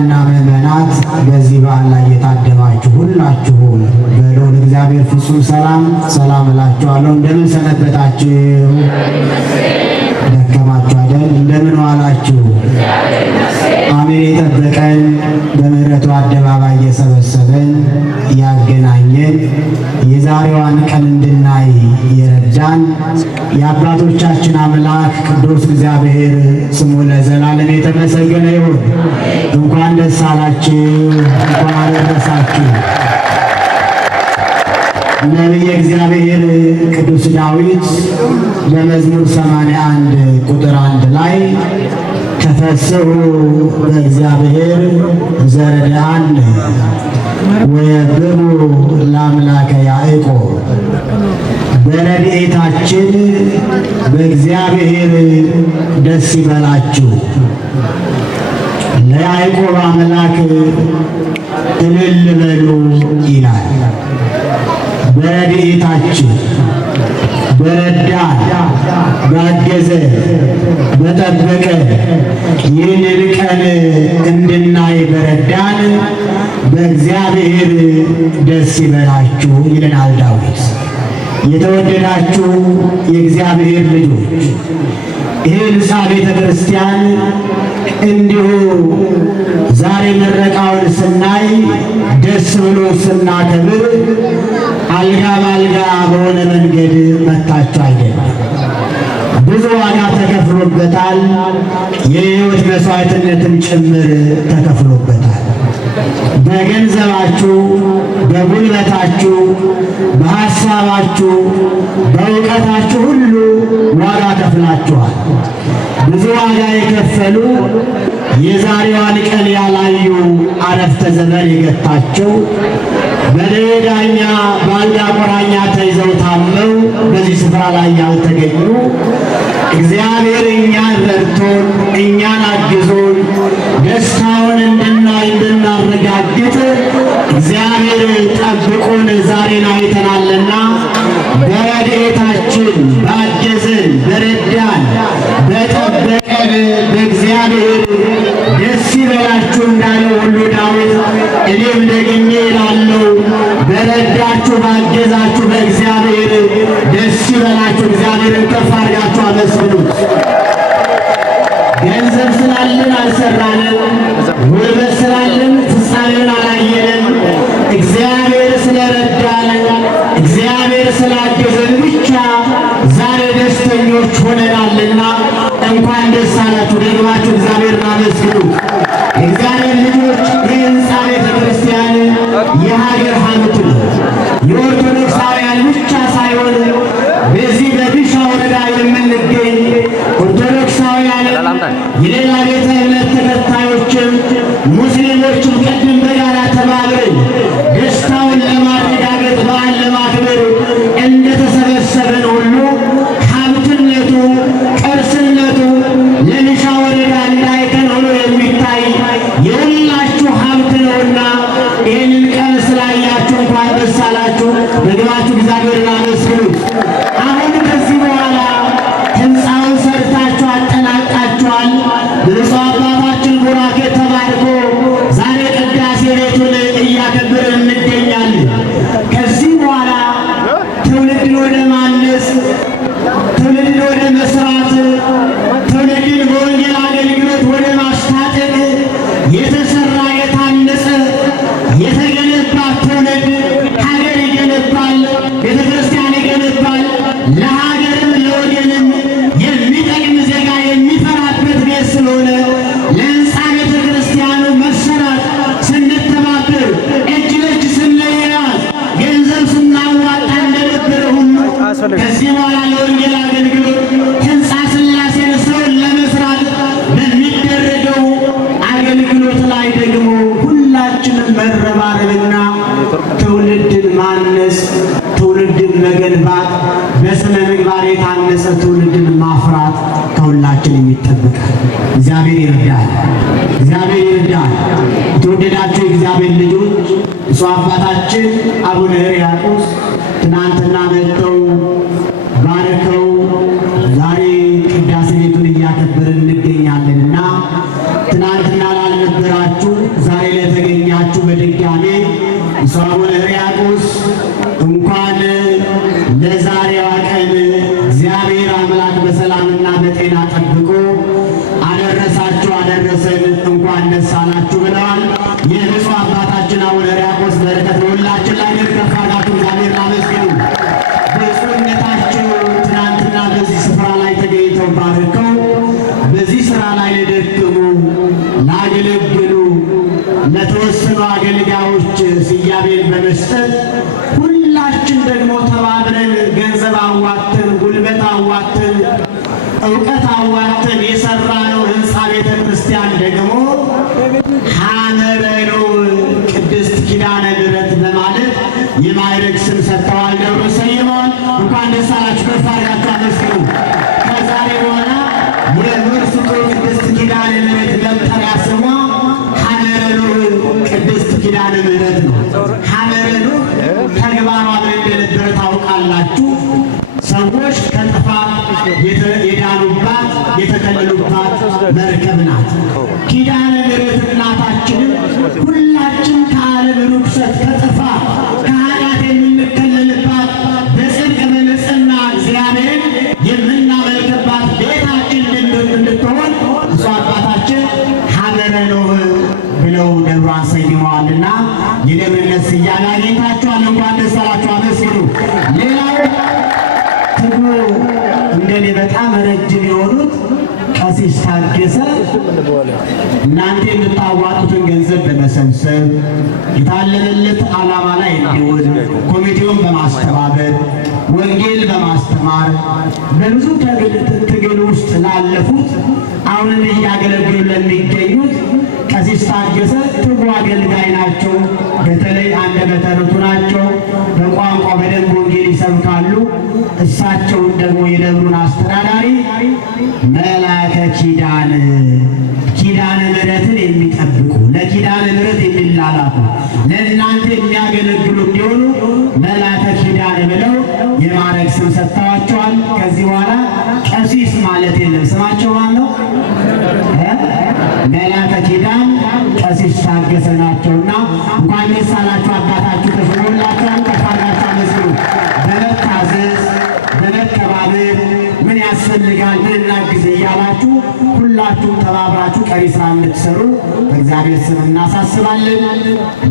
እና ምዕመናት በዚህ በዓል ላይ የታደማችሁ ሁላችሁም በልዑል እግዚአብሔር ፍጹም ሰላም እላችኋለሁ። እንደምን ሰነበታችሁ? ደከማችሁ አይደል? እንደምን ዋላችሁ? አሜን። የጠበቀን በምሕረቱ አደባባይ የሰበሰበን ያገናኘን የዛሬዋን ቀን እንድናይ የረዳን የአባቶቻችን አምላክ ቅዱስ እግዚአብሔር ስሙ ለዘላለም የተመሰገነ ይሁን። እንኳን ደስ አላችሁ፣ እንኳን አደረሳችሁ። ነቢየ እግዚአብሔር ቅዱስ ዳዊት በመዝሙር 81 ቁጥር 1 ላይ ተፈስሑ በእግዚአብሔር ዘረድአን ወየብሩ ለአምላከ ያዕቆብ፣ በረድኤታችን በእግዚአብሔር ደስ ይበላችሁ፣ ለያዕቆብ አምላክ እልል በሉ ይላል። በረድኤታችን በረዳን ባገዘ በጠበቀ ይህንን ቀን እንድናይ በረዳን በእግዚአብሔር ደስ ይበላችሁ ይለናል ዳዊት። የተወደዳችሁ የእግዚአብሔር ልጆች ይህ ሕንፃ ቤተ ክርስቲያን እንዲሁ ዛሬ ምረቃውን ስናይ ደስ ብሎ ስናከብር አልጋ ባልጋ በሆነ መንገድ መታችሁ አይደለም። ብዙ ዋጋ ተከፍሎበታል። የሕይወት መስዋዕትነትን ጭምር ተከፍሎበታል። በገንዘባችሁ፣ በጉልበታችሁ፣ በሐሳባችሁ፣ በእውቀታችሁ ሁሉ ዋጋ ከፍላችኋል። ብዙ ዋጋ የከፈሉ የዛሬዋን ቀን ያላዩ አረፍተ ዘመን የገታቸው በደዳኛ በአልጋ ቁራኛ ተይዘው ታመው በዚህ ስፍራ ላይ ያልተገኙ እግዚአብሔር እኛን ረድቶን እኛን አግዞን ደስታውን እንድናይ እንድናረጋግጥ እግዚአብሔር ጠብቆን ዛሬን አይተናልና በረድኤታችን ባገዘን በረዳን በጠበቀን በእግዚአብሔር ደስ ይበላችሁ እንዳለው ሁሉ ዳዊት እኔም ደግሜ እላለሁ በረዳችሁ ባገዛችሁ በእግዚአብሔር ደስ ይበላችሁ። እግዚአብሔርን ከፍ አድርጋችሁ አመስግኑት። ገንዘብ ስላለን አልሰራንም፣ ጉልበት ስላለን ፍጻሜውን አላየንም። እግዚአብሔር ስለረዳን እግዚአብሔር ስላገዘን ብቻ ዛሬ ደስተኞች ሆነናልና እንኳን ደስ አላችሁ። ደግማችሁ እግዚአብሔርን አመስግኑ። እግዚአብሔር ልጆች ይህ ሕንፃ ቤተ ክርስቲያን የሀገር ሀብት ነው። የኦርቶዶክሳውያን ብቻ ሳይሆን በዚህ በግሻ ወረዳ የምንገኝ ኦርቶዶክሳውያን የሌላ ቤተ እምነት ተከታዮችም ሙስሊሞችም ቅድም በጋራ ተባብረን ደስታውን ለማረጋገጥ በዓል ለማክበር እንደተሰበሰበን ሁሉ ሀብትነቱ ቅርስነቱ ለግሻ ወረዳ እንዳይከን ሆኖ የሚታይ የሁላችሁ ሀብት ነውና ይህንን ቀን ስላያችሁ እንኳን ደስ አላችሁ። ደግማችሁ እግዚአብሔርን አመስግኑት። አሁን ከዚህ በኋላ ሕንፃውን ሰርታችሁ አጠናቃችኋል። ብፁዕ አባታችን ቡራኬ ተባርኮ ዛሬ ቅዳሴ ቤቱን እያከበርን እንገኛለን። ከዚህ በኋላ ትውልድን ወደ ማነጽ፣ ትውልድን ወደ መስራት፣ ትውልድን በወንጌል አገልግሎት ወደ ማስታጠቅ የተሰራ የታነጸ የተገነባ ትውልድ ሀገር ይገነባል፣ ቤተ ክርስቲያን ይገነባል። ለሀገርም ለወገንም የሚጠቅም ዜጋ የሚፈራበት ቤት ስለሆነ ለሕንፃ ቤተ ክርስቲያኑ መሰራት ስንተባበር እጅ ለእጅ ስንያያዝ ገንዘብ ስናዋጣ እንደነበረ ሁሉ ከዚህ በኋላ ለወንጌል አገልግሎት ሕንፃ ሥላሴን ሰውን ለመስራት በሚደረገው አገልግሎት ላይ ደግሞ ሁላችንም መረባረብና ትውልድን ማነጽ፣ ትውልድን መገንባት፣ በስነ ምግባር የታነጸ ትውልድን ማፍራት ከሁላችን የሚጠበቃል። እግዚአብሔር ይርዳል። እግዚአብሔር ይርዳል። የተወደዳችሁ የእግዚአብሔር ልጆች ብፁዕ አባታችን አቡነ ሕርያቆስ ትናንትና መጥተው ባርከው ዛሬ ቅዳሴ ቤቱን እያከበርን እንገኛለንና ትናንትና ላልነበራችሁ ዛሬ ለተገኛችሁ በድጋሜ አቡነ ሕርያቆስ እንኳን ለዛሬዋ ቀን እግዚአብሔር አምላክ በሰላምና በጤና ጠብቆ አደረሳችሁ አደረሰን። እንኳን ደስ አላችሁ ብለዋል። የብፁዕ አባታችን አቡነ ሕርያቆስ በረከት በሁላችን ላይ ከፍ አድርጋችሁ እግዚአብሔርን አመስግኑ። ብፁዕነታቸው ትናንትና በዚህ ስፍራ ላይ ተገኝተው ባርከው በዚህ ስራ ላይ ለደከሙ ላገለግሉ ለተወሰኑ አገልጋዮች ስያሜን በመስጠት ሁላችን ደግሞ ተባብረን ገንዘብ አዋተን ጉልበት አዋተን እውቀት አዋተን የሰራነው ሕንፃ ቤተ ክርስቲያን ደግሞ ሐመረ ቅድስት ኪዳነ ምሕረት በማለት የማዕረግ ስም ሰጥተዋል። ደብሩ ሰይመዋል። እንኳን ደስ አላችሁ። ከፍ አድርጋችሁ አመስግኑ። ከዛሬ በኋላ የምርስቶ ቅድስት ኪዳነ ምሕረት መጠሪያ ስሟ ሐመረ ቅድስት ኪዳነ ምሕረት ነው። ሐመረ ተግባሯ ምን እንደነበረ ታውቃላችሁ። ሰዎች ከጥፋት የዳኑባት የተከለሉባት መርከብ ናት። ኪዳነ ምሕረት እናታችንም ሁላችን ከዓለም ርኩሰት ከጥፋት ከኃጢአት የምንከለልባት በጽድቅ በንጽሕና እግዚአብሔርን የምናመልክባት ቤታችን እንድትሆን እሱ አባታችን ሐመረ ኖኅ ብለው ደብሯን ሰይመዋልና የደብርነት ስያሜ አግኝታችኋል። እንኳን ደስ አላችሁ። አመስግኑ። ሌላው ትጉ እንደኔ በጣም ረጅም የሆኑት ቀሲስ ታገሰ እናንተ የምታዋጡትን ገንዘብ በመሰብሰብ የታለመለት ዓላማ ላይ እንዲውል ኮሚቴውን በማስተባበር ወንጌል በማስተማር በብዙ ትግል ውስጥ ላለፉት አሁንም እያገለገሉ ለሚገኙት ቀሲስ ታገሰ ትጉ አገልጋይ ናቸው። በተለይ አንደበተ ርቱዕ ናቸው። በቋንቋ በደንብ ወንጌል ይሰብካሉ። እሳቸውን ደግሞ የደብሩን አስተዳዳሪ መላከ ኪዳነ ምሕረትን የሚጠብቁ ለኪዳነ ምሕረት የሚላላኩ ለእናንተ የሚያገለግሉ እንዲሆኑ መላከ ኪዳን ብለው የማዕረግ ስም ሰጥተዋቸዋል። ከዚህ በኋላ ቀሲስ ማለት የለም። ስማቸው ማን ነው? መላከ ኪዳን ቀሲስ ታገሰ ናቸውና እንኳን ደስ አላችሁ። አባታችሁ ተሾሞላችኋል። ከፍ አድርጋችሁ አመስግኑ። በመታዘዝ በመከባበር ምን ያስፈልጋል ምን እናግዝ እያላችሁ ሁላችሁም ተባብራችሁ ቀሪ ስራ እንድትሰሩ በእግዚአብሔር ስም እናሳስባለን።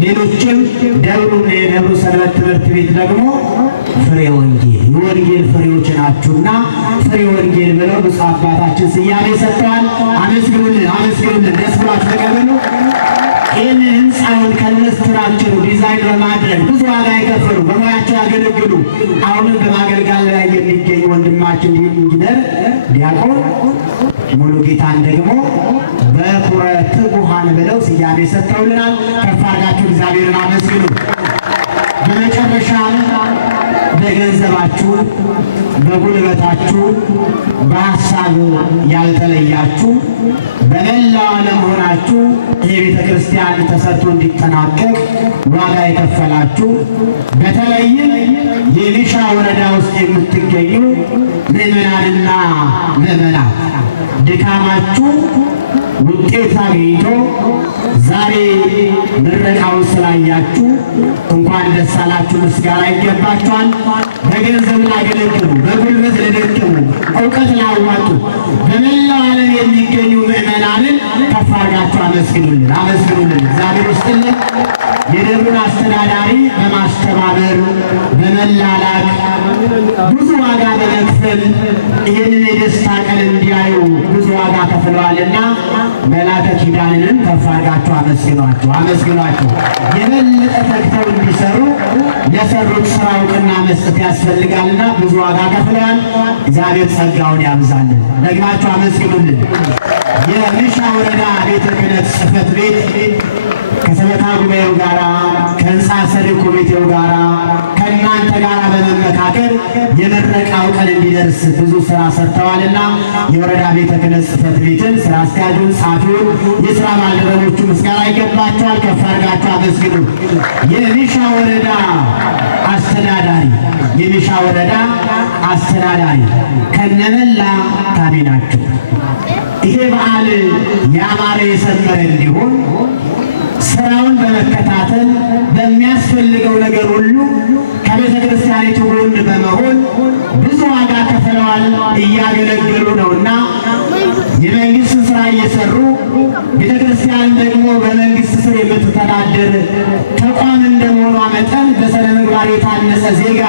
ሌሎችም የደብሩ ሰንበት ትምህርት ቤት ደግሞ ፍሬ ወንጌል የወንጌል ፍሬዎች ናችሁና ፍሬ ወንጌል ብለው ብፁዕ አባታችን ስያሜ ሰጥተዋል። አመስግኑልን፣ አመስግኑልን። ደስ ብሏችሁ ተቀበሉ። ይህን ህንፃውን ከነስትራክቸሩ ዲዛይን በማድረግ ብዙ ዋጋ የከፈሉ በሙያቸው ያገለግሉ አሁንም በማገልገል ላይ የሚገኙ ወንድማችን ኢንጂነር ዲያቆን ሙሉጌታን ደግሞ በኩረ ትጉሃን ብለው ስያሜ ሰጥተውልናል። ከፍ አድርጋችሁ እግዚአብሔርን አመስግኑ። በመጨረሻ በገንዘባችሁ በጉልበታችሁ በሀሳብ ያልተለያችሁ በመላው ዓለም ሆናችሁ ይህ ቤተ ክርስቲያን ተሰርቶ እንዲጠናቀቅ ዋጋ የከፈላችሁ በተለይም የሊሻ ወረዳ ውስጥ የምትገኙ ምዕመናንና ምዕመናት ድካማችሁ ውጤት አግኝቶ ዛሬ ምረቃውን ስላያችሁ እንኳን ደስ አላችሁ። ምስጋና ይገባችኋል። በገንዘብ ላገለግሉ፣ በጉልበት ለደከሙ፣ እውቀት ላዋጡ በመላው ዓለም የሚገኙ ምዕመናንን ከፍ አድርጋችሁ አመስግኑልን፣ አመስግኑልን። እግዚአብሔር ውስጥልን የደብሩን አስተዳዳሪ በማስተባበር በመላላክ ብዙ ዋጋ በመክፈል ይህንን የደስታ ቀን እንዲያዩ ብዙ ዋጋ ከፍለዋልና መላከ ኪዳንንም ከፍ አድርጋችሁ አመስግኗቸው፣ አመስግኗቸው። የበለጠ ተግተው እንዲሰሩ ለሰሩት ስራ እውቅና መስጠት ያስፈልጋልና ብዙ ዋጋ ከፍለዋል። እግዚአብሔር ጸጋውን ያብዛልን። ደግማችሁ አመስግኑልን። የሊሻ ወረዳ ቤተ ክህነት ጽሕፈት ቤት ከሰበካ ጉባኤው ጋራ ከህንፃ ሰሪ ኮሚቴው ጋራ ከእናንተ ጋር በመመካከል የምረቃው ቀን እንዲደርስ ብዙ ስራ ሰርተዋልና የወረዳ ቤተ ክህነት ጽሕፈት ቤትን ስራ አስኪያጁን፣ ጸሐፊውን፣ የስራ ባልደረቦቹ ምስጋና ይገባቸዋል። ከፍ አድርጋችሁ አመስግኑ። የሊሻ ወረዳ አስተዳዳሪ ከነመላ ካቢናችሁ ይሄ በዓል ያማረ የሰመረ እንዲሆን ስራውን በመከታተል በሚያስፈልገው ነገር ሁሉ ከቤተ ክርስቲያኒቱ ጎን በመሆን ብዙ ዋጋ ከፍለዋል፣ እያገለገሉ ነውና የመንግስት ስራ እየሰሩ ቤተ ክርስቲያን ደግሞ በመንግስት ስር የምትተዳደር ተቋም እንደመሆኗ መጠን በሥነ ምግባር የታነጸ ዜጋ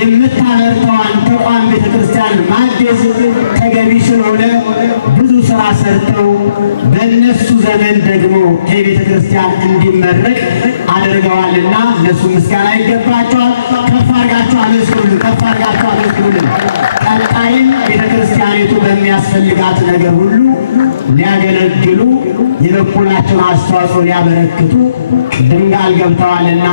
የምታመርተዋን ተቋም ቤተ ክርስቲያን ማገዝ ተገቢ ስለሆነ ብዙ ስራ ሰርተው በእነሱ ዘመን ደግሞ የቤተ ክርስቲያን እንዲመረቅ አድርገዋልና እነሱ ምስጋና ይገባቸዋል። ከፍ አድርጋችሁ አመስግኑልን፣ ከፍ አድርጋችሁ አመስግኑልን። ቀጣይም ቤተ ክርስቲያኒቱ በሚያስፈልጋት ነገር ሁሉ ሊያገለግሉ የበኩላቸውን አስተዋጽኦ ሊያበረክቱ ቅድም ቃል ገብተዋልና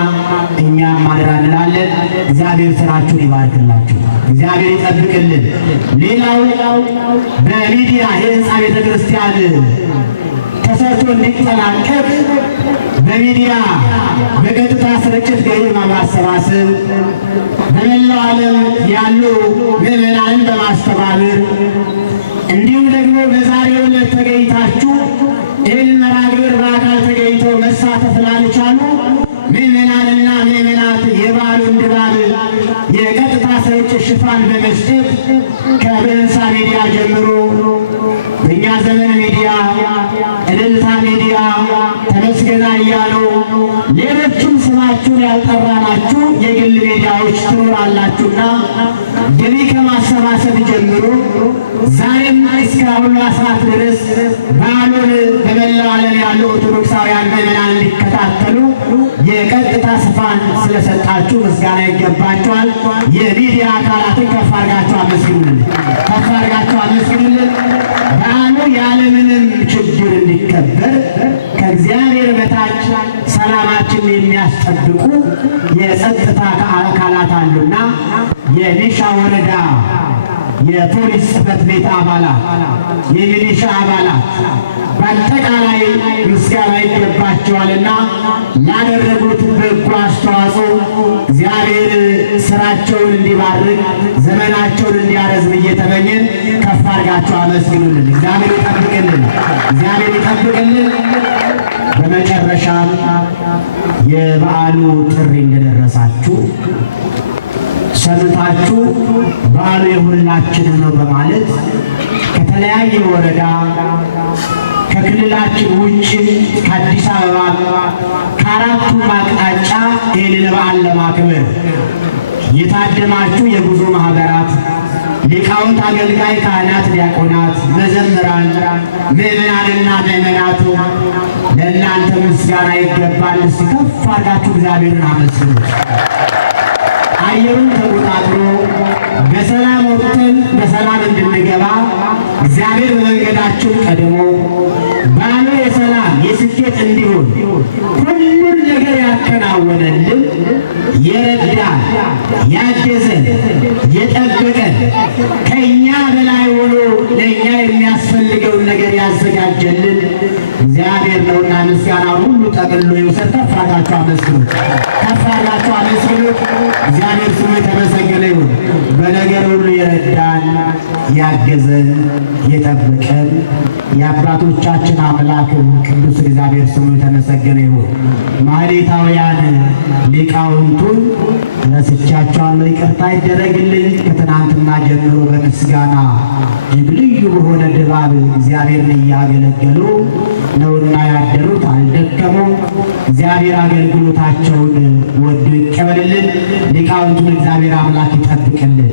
እኛም አደራ እንላለን። እግዚአብሔር ስራችሁን ይባርክላችሁ፣ እግዚአብሔር ይጠብቅልን። ሌላው በሚዲያ የህንፃ ቤተ ክርስቲያን ተሰርቶ እንዲጠናቀቅ በሚዲያ በቀጥታ ስርጭት ገቢ በማሰባሰብ በመላው ዓለም ያሉ ምዕመናንን በማስተባበር እንዲሁም ደግሞ በዛሬው ዕለት ተገኝታችሁ ይህን መርሃ ግብር በአካል ተገኝተው መሳተፍ ላልቻሉ ምዕመናንና ምዕመናት የበዓሉን ድባብ የቀጥታ ስርጭት ሽፋን በመስጠት ከበንሳ ሚዲያ ጀምሮ በእኛ ዘመን ሚዲያ፣ እልልታ ሚዲያ፣ ተመስገን እያሉ ሌሎችም ስማችሁን ያልጠራናችሁ የግል ሚዲያዎች ትኖራላችሁና ገቢ ከማሰባሰብ ጀምሮ ዛሬም እስከ አሁኑ ሰዓት ድረስ በዓሉን በመላው ዓለም ያሉ ኦርቶዶክሳውያን ምዕመናን እንዲከታተሉ የቀጥታ ሽፋን ስለሰጣችሁ ምስጋና ይገባችኋል። የሚዲያ አካላትን ከፍ አድርጋችሁ አመስግኑልን፣ ከፍ አድርጋችሁ አመስግኑልን። በዓሉ ያለምንም ችግር እንዲከበር ከእግዚአብሔር በታች ሰላማችን የሚያስጠብቁ የጸጥታ አካላት አሉና የሚሊሻ ወረዳ የፖሊስ ጽሕፈት ቤት አባላት፣ የሚሊሻ አባላት በአጠቃላይ ምስጋና ይገባቸዋልና ላደረጉት በጎ አስተዋጽኦ እግዚአብሔር ስራቸውን እንዲባርክ ዘመናቸውን እንዲያረዝም እየተመኘን ከፍ አድርጋችሁ አመስግኑልን። እግዚአብሔር ይጠብቅልን፣ እግዚአብሔር ይጠብቅልን። በመጨረሻም የበዓሉ ጥሪ እንደደረሳችሁ ሰምታችሁ በዓሉ የሁላችንም ነው በማለት ከተለያየ ወረዳ ከክልላችን ውጭ ከአዲስ አበባ ከአራቱም አቅጣጫ ይህንን በዓል ለማክበር የታደማችሁ የጉዞ ማህበራት፣ ሊቃውንት፣ አገልጋይ ካህናት፣ ዲያቆናት፣ መዘምራን፣ ምዕመናንና ምዕመናቱ ለእናንተ ምስጋና ይገባል። እስቲ ከፍ አድርጋችሁ እግዚአብሔርን አመስግኑት። አየሩን ተቆጣጥሮ በሰላም ወጥተን በሰላም እንድንገባ እግዚአብሔር በመንገዳችን ቀድሞ በዓሉ የሰላም የስኬት እንዲሆን ሁሉን ነገር ያከናወነልን የረዳን ያገዘን የጠበቀን ከእኛ በላይ ሆኖ ለእኛ የሚያስፈልገውን ነገር ያዘጋጀልን እግዚአብሔር ነውና ምስጋናውን ሁሉ ጠቅልሎ ይውሰድ። ከፍ አድርጋችሁ አመስግኑት፣ ከፍ አድርጋችሁ አመስግኑት። እግዚአብሔር ስሙ የተመሰገነ ይሁን። በነገር ሁሉ የረዳን ያገዘን የጠበቀን የአባቶቻችን አምላክ ቅዱስ እግዚአብሔር ስሙ የተመሰገነ ይሁን። ማህሌታውያን ሊቃውንቱን ረስቻቸዋለሁ፣ ይቅርታ ይደረግልኝ። ከትናንትና ጀምሮ በምስጋና ልዩ በሆነ ድባብ እግዚአብሔርን እያገለገሉ ነውና ያደሩት፣ አልደከሙም። እግዚአብሔር አገልግሎታቸውን ወዶ ይቀበልልን። ሊቃውንቱን እግዚአብሔር አምላክ ይጠብቅልን።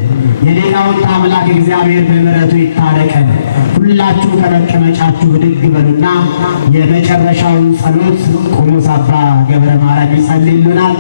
የሊቃውንት አምላክ እግዚአብሔር በምሕረቱ ይታረቀን። ሁላችሁ ከመቀመጫችሁ ብድግ በሉና የመጨረሻውን ጸሎት ቆሞስ አባ ገብረ ማርያም ይጸልዩልናል።